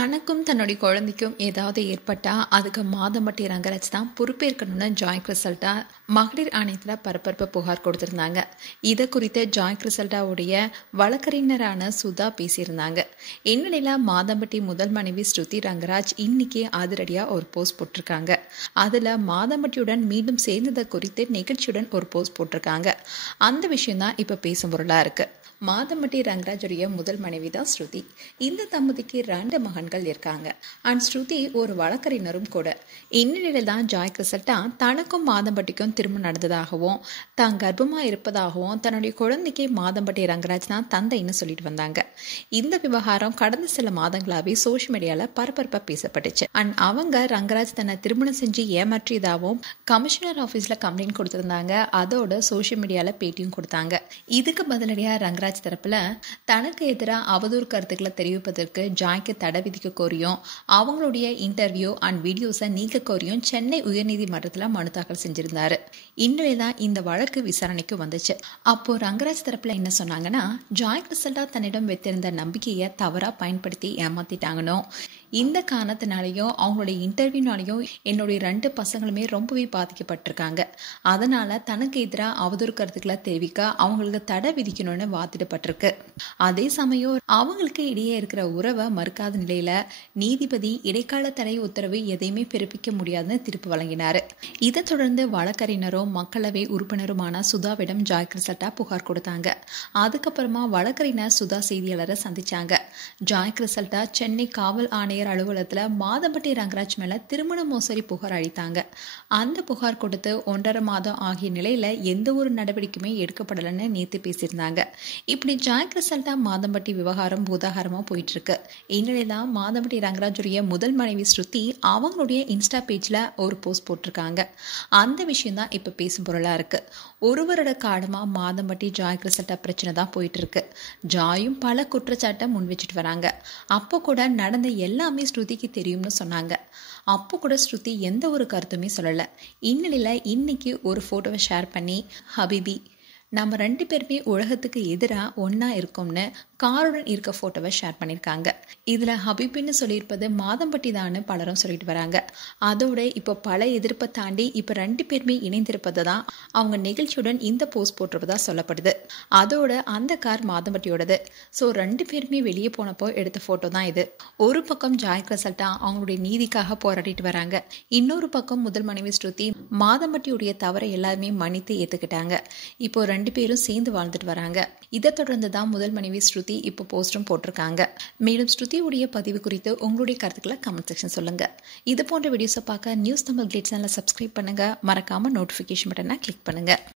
தனக்கும் தன்னுடைய குழந்தைக்கும் ஏதாவது ஏற்பட்டா அதுக்கு மாதம்பட்டி ரங்கராஜ் தான் பொறுப்பேற்கணும்னு ஜாய் கிறிசல்டா மகளிர் ஆணையத்தில் பரபரப்பு புகார் கொடுத்திருந்தாங்க. இதை குறித்து ஜாய் கிறிசல்டாவுடைய வழக்கறிஞரான சுதா பேசியிருந்தாங்க. இந்நிலையில் மாதம்பட்டி முதல் மனைவி ஸ்ருதி ரங்கராஜ் இன்னைக்கு அதிரடியா ஒரு போஸ்ட் போட்டிருக்காங்க. அதுல மாதம்பட்டியுடன் மீண்டும் சேர்ந்ததை குறித்து நிகழ்ச்சியுடன் ஒரு போஸ்ட் போட்டிருக்காங்க. அந்த விஷயம் தான் இப்ப பேசும் பொருளா இருக்கு. மாதம்பட்டி ரங்கராஜுடைய முதல் மனைவி தான் ஸ்ருதி. இந்த தம்பதிக்கு 2 மகன்கள் இருக்காங்க. அண்ட் ஸ்ருதி ஒரு வழக்கறிஞரும் கூட. இந்நிலையில தான் ஜாய் கிறிசல்டா தனக்கும் மாதம்பட்டிக்கும் திருமணம் நடந்ததாகவும் தான் கர்ப்பமா இருப்பதாகவும் தன்னுடைய குழந்தைக்கு மாதம்பட்டி ரங்கராஜ் தான் தந்தைன்னு சொல்லிட்டு வந்தாங்க. இந்த விவகாரம் கடந்த சில மாதங்களாவே சோஷியல் மீடியால பரபரப்பா பேசப்பட்டுச்சு. அண்ட் அவங்க ரங்கராஜ் தன்னை திருமணம் செஞ்சு ஏமாற்றியதாகவும் கமிஷனர் ஆபீஸ்ல கம்ப்ளைண்ட் கொடுத்திருந்தாங்க. அதோட சோஷியல் மீடியால பேட்டியும் கொடுத்தாங்க. இதுக்கு பதிலடியா ரங்கராஜ் தரப்புல தனக்கு எதிராக அவதூறு கருத்துக்களை தெரிவிப்பதற்கு ஜாய்க்கு தடை விதிக்க கோரியும் அவங்களுடைய இன்டர்வியூ அண்ட் வீடியோஸை நீக்க கோரியும் சென்னை உயர்நீதிமன்றத்துல மனு தாக்கல் செஞ்சிருந்தாரு. இந்நிலைதான் இந்த வழக்கு விசாரணைக்கு வந்துச்சு. அப்போ ரங்கராஜ் தரப்புல என்ன சொன்னாங்கன்னா, ஜாய் கிறிசல்டா தன்னிடம் வைத்திருந்த நம்பிக்கையை தவறா பயன்படுத்தி ஏமாத்திட்டாங்கன்னு, இந்த காரணத்தினாலையும் அவங்களுடைய இன்டர்வியூனாலையும் என்னுடைய 2 பசங்களுமே ரொம்பவே பாதிக்கப்பட்டிருக்காங்க. அதனால தனக்கு எதிராக அவதூறு கருத்துக்களை தெரிவிக்க அவங்களுக்கு தடை விதிக்கணும்னு வாதிடப்பட்டிருக்கு. அதே சமயம் அவங்களுக்கு இடையே இருக்கிற உறவை மறுக்காத நிலையில நீதிபதி இடைக்கால தடை உத்தரவு எதையுமே பிறப்பிக்க முடியாதுன்னு தீர்ப்பு வழங்கினாரு. இதை தொடர்ந்து வழக்கறிஞரும் மக்களவை உறுப்பினருமான சுதாவிடம் ஜாய் கிறிசல்டா புகார் கொடுத்தாங்க. அதுக்கப்புறமா வழக்கறிஞர் சுதா செய்தியாளரை சந்திச்சாங்க. ஜாய் கிறிசல்டா சென்னை காவல் ஆணையர் அலுவலகத்துல மாதம்பட்டி ரங்கராஜ் மேல திருமண மோசடி புகார் அளித்தாங்க. அந்த புகார் கொடுத்து 1.5 மாதம் ஆகிய நிலையில எந்த ஒரு நடவடிக்கையுமே எடுக்கப்படலன்னு நேத்து பேசியிருந்தாங்க. இப்படி ஜாய் கிறிசல்டா மாதம்பட்டி விவகாரம் பூதாகாரமா போயிட்டு இருக்கு. இந்நிலையில மாதம்பட்டி ரங்கராஜுடைய முதல் மனைவி ஸ்ருதி அவங்களுடைய இன்ஸ்டா பேஜ்ல ஒரு போஸ்ட் போட்டிருக்காங்க. அந்த விஷயம் தான் இப்ப பேசும் பொருளா இருக்கு. 1 வருட காலமா மாதம்பட்டி ஜாய் கிறிசல்டா பிரச்சனை தான் போயிட்டு இருக்கு. ஜாயும் பல குற்றச்சாட்டை முன் வச்சுட்டு வராங்க. அப்போ கூட நடந்த எல்லாமே ஸ்ருதிக்கு தெரியும்னு சொன்னாங்க. அப்போ கூட ஸ்ருதி எந்த ஒரு கருத்துமே சொல்லல. இந்நிலையில இன்னைக்கு ஒரு போட்டோவை ஷேர் பண்ணி, ஹபிபி நம்ம 2 பேருமே உலகத்துக்கு எதிராக ஒன்னா இருக்கோம்னு காருடன் இருக்க போட்டோவை ஷேர் பண்ணியிருக்காங்க. இதுல ஹபிபின்னு சொல்லியிருப்பது மாதம்பட்டி தான்னு பலரும் சொல்லிட்டு வராங்க. அதோட இப்போ பல எதிர்ப்பை தாண்டி இப்போ 2 பேருமே இணைந்திருப்பது தான் அவங்க நிகழ்ச்சியுடன் இந்த போஸ்ட் போட்டிருப்பதா சொல்லப்படுது. அதோட அந்த கார் மாதம்பட்டியோடது. ஸோ 2 பேருமே வெளியே போனப்போ எடுத்த போட்டோ தான் இது. ஒரு பக்கம் ஜாய் கிறிசல்டா அவங்களுடைய நீதிக்காக போராடிட்டு வராங்க. இன்னொரு பக்கம் முதல் மனைவி ஸ்ருதி மாதம்பட்டியுடைய தவறை எல்லாருமே மன்னித்து ஏத்துக்கிட்டாங்க. இப்போ 2 பேரும் சேர்ந்து வாழ்ந்துட்டு வராங்க. இதை தொடர்ந்து தான் முதல் மனைவி ஸ்ருதி இப்போ போஸ்டும் போட்டிருக்காங்க. மேலும் ஸ்ருதியுடைய பதிவு குறித்து உங்களுடைய கருத்துக்களை கமெண்ட் செக்ஷன் சொல்லுங்க. இது போன்ற வீடியோஸை பார்க்க நியூஸ் தமிழ் கிளிட்ஸ் சேனலை சப்ஸ்கிரைப் பண்ணுங்க. மறக்காம நோட்டிஃபிகேஷன் பட்டனை கிளிக் பண்ணுங்க.